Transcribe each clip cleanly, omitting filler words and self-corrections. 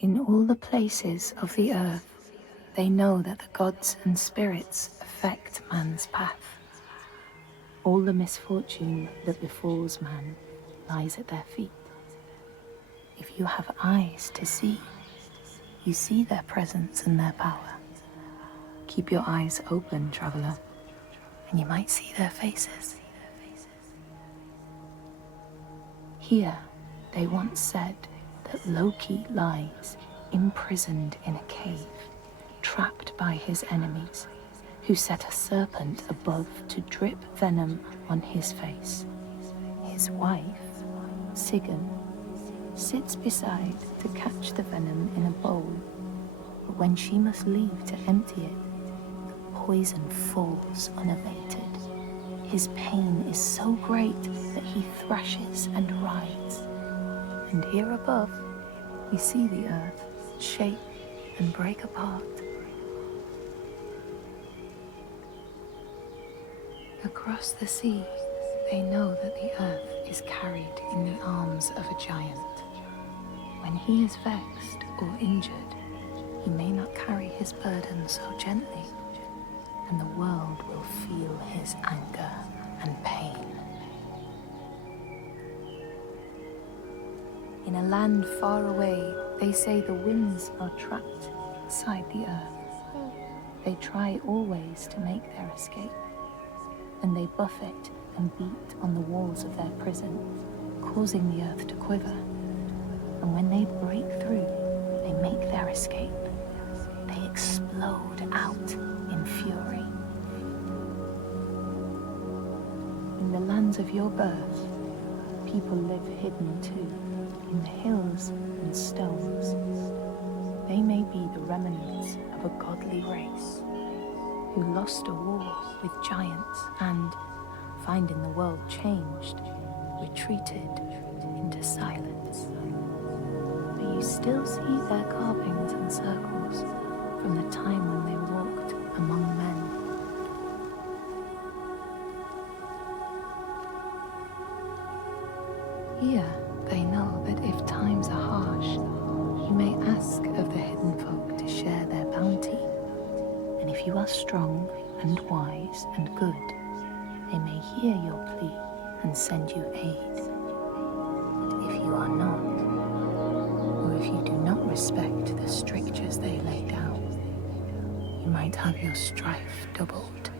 In all the places of the earth, they know that the gods and spirits affect man's path. All the misfortune that befalls man lies at their feet. If you have eyes to see, you see their presence and their power. Keep your eyes open, traveler, and you might see their faces. Here, they once said that Loki lies imprisoned in a cave, trapped by his enemies, who set a serpent above to drip venom on his face. His wife, Sigyn, sits beside to catch the venom in a bowl, but when she must leave to empty it, the poison falls unabated. His pain is so great that he thrashes and writhes. And here above, we see the earth shake and break apart. Across the sea, they know that the earth is carried in the arms of a giant. When he is vexed or injured, he may not carry his burden so gently, and the world will feel his anger and pain. In a land far away, they say the winds are trapped inside the earth. They try always to make their escape, and they buffet and beat on the walls of their prison, causing the earth to quiver. And when they break through, they make their escape. They explode out in fury. In the lands of your birth, people live hidden too, in the hills and stones. They may be the remnants of a godly race who lost a war with giants and, finding the world changed, retreated into silence. But you still see their carvings and circles from the time when they walked among men. Here, they know that if times are harsh, you may ask of the hidden folk to share their bounty. And if you are strong and wise and good, they may hear your plea and send you aid. But if you are not, or if you do not respect the strictures they lay down, you might have your strife doubled.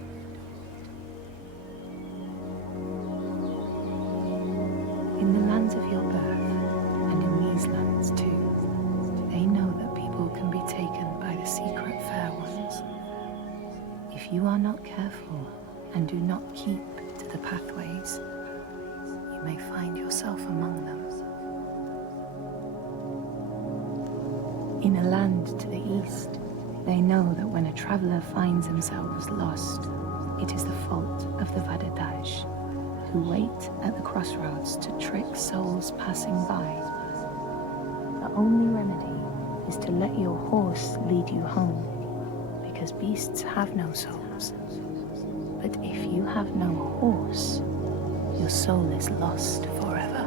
In the lands of your birth, and in these lands too, they know that people can be taken by the secret fair ones. If you are not careful and do not keep to the pathways, you may find yourself among them. In a land to the east, they know that when a traveler finds themselves lost, it is the fault of the Vadadash, who wait at the crossroads to trick souls passing by. The only remedy is to let your horse lead you home, because beasts have no souls. But if you have no horse, your soul is lost forever.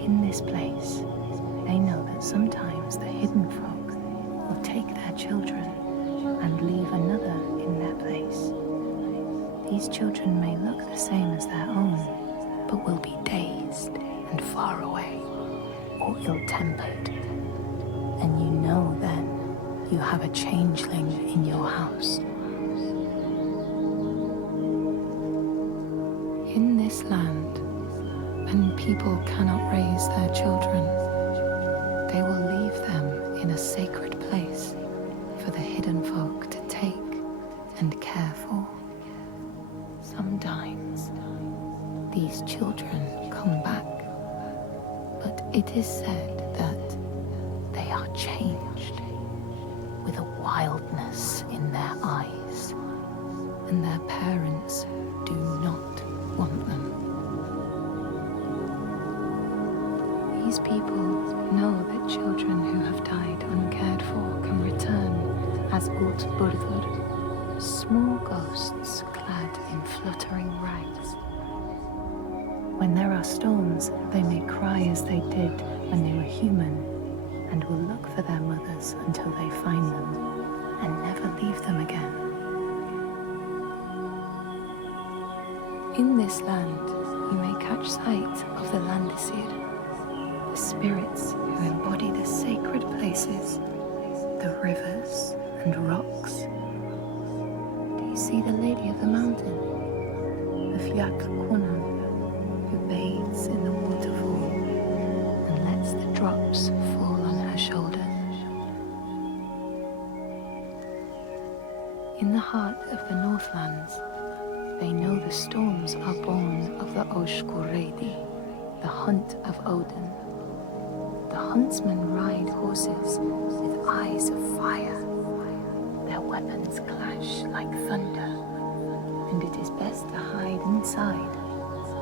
In this place, they know that sometimes the hidden folk will take their children and leave another in their place. These children may look the same as their own, but will be dazed and far away, or ill-tempered. And you know then you have a changeling in your house. In this land, when people cannot raise their children, they will leave them in a sacred place for the hidden folk to take and care for. Sometimes these children come back, but it is said that they are changed, with a wildness in their eyes, and their parents do not want them. These people know that children who have died uncared for can return as Útburður, small ghosts clad in fluttering rags. When there are are storms, they may cry as they did when they were human, and will look for their mothers until they find them, and never leave them again. In this land, you may catch sight of the Landdísir, the spirits who embody the sacred places, the rivers and rocks. Do you see the Lady of the Mountain, the Fiat Kunan, who bathes in the waterfall and lets the drops fall on her shoulders? In the heart of the Northlands, they know the storms are born of the Oshkuredi, the hunt of Odin. The huntsmen ride horses with eyes of fire. Their weapons clash like thunder, and it is best to hide inside,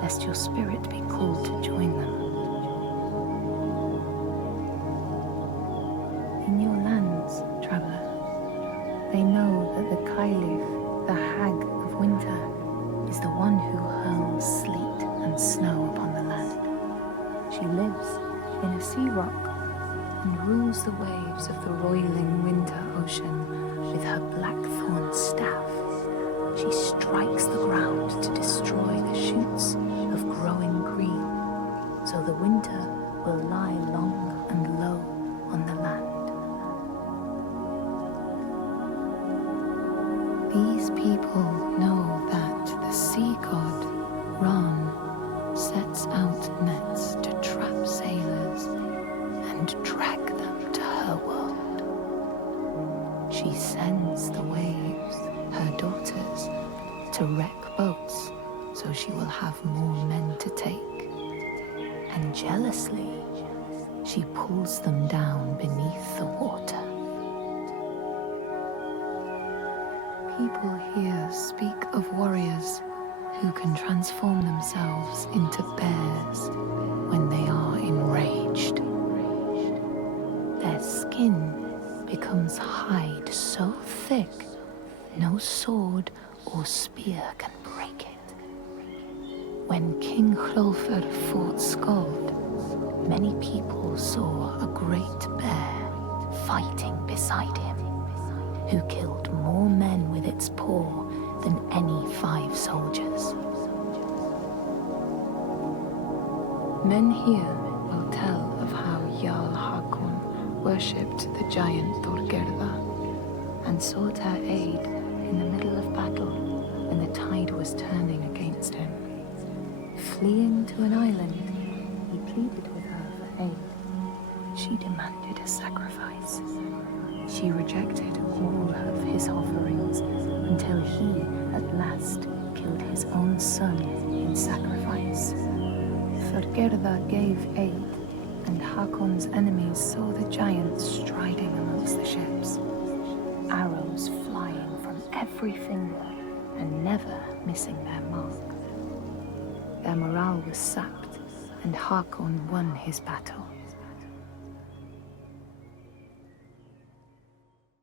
lest your spirit be called to join them. In your lands, traveler, they know that the Kailif, the hag of winter, is the one who hurls sleet and snow upon the land. She lives in a sea rock and rules the waves of the roiling winter ocean with her blackthorn staff. She strikes the ground to destroy the shoots of growing green, so the winter will lie long and low on the land. These people know that the sea god, Ran, sets out nets to trap sailors and drag them to her world. She sends the waves, her daughters, to wreck boats so she will have more men to take. And jealously, she pulls them down beneath the water. People here speak of warriors who can transform themselves into bears when they are enraged. Their skin becomes hide so thick no sword or spear can break it. When King Hrolfr fought Skald, many people saw a great bear fighting beside him, who killed more men with its paw than any 5 soldiers. Men here will tell of how Jarl Hakon worshipped the giant Thorgerða and sought her aid in the middle of battle when the tide was turning against him. Fleeing to an island, he pleaded with her for aid. She demanded a sacrifice. She rejected all of his offerings until he, at last, killed his own son in sacrifice. Thorgerða gave aid, and Hakon's enemies saw the giants striding amongst the ships, arrows flying from every finger and never missing their mark. Their morale was sapped, and Hakon won his battle.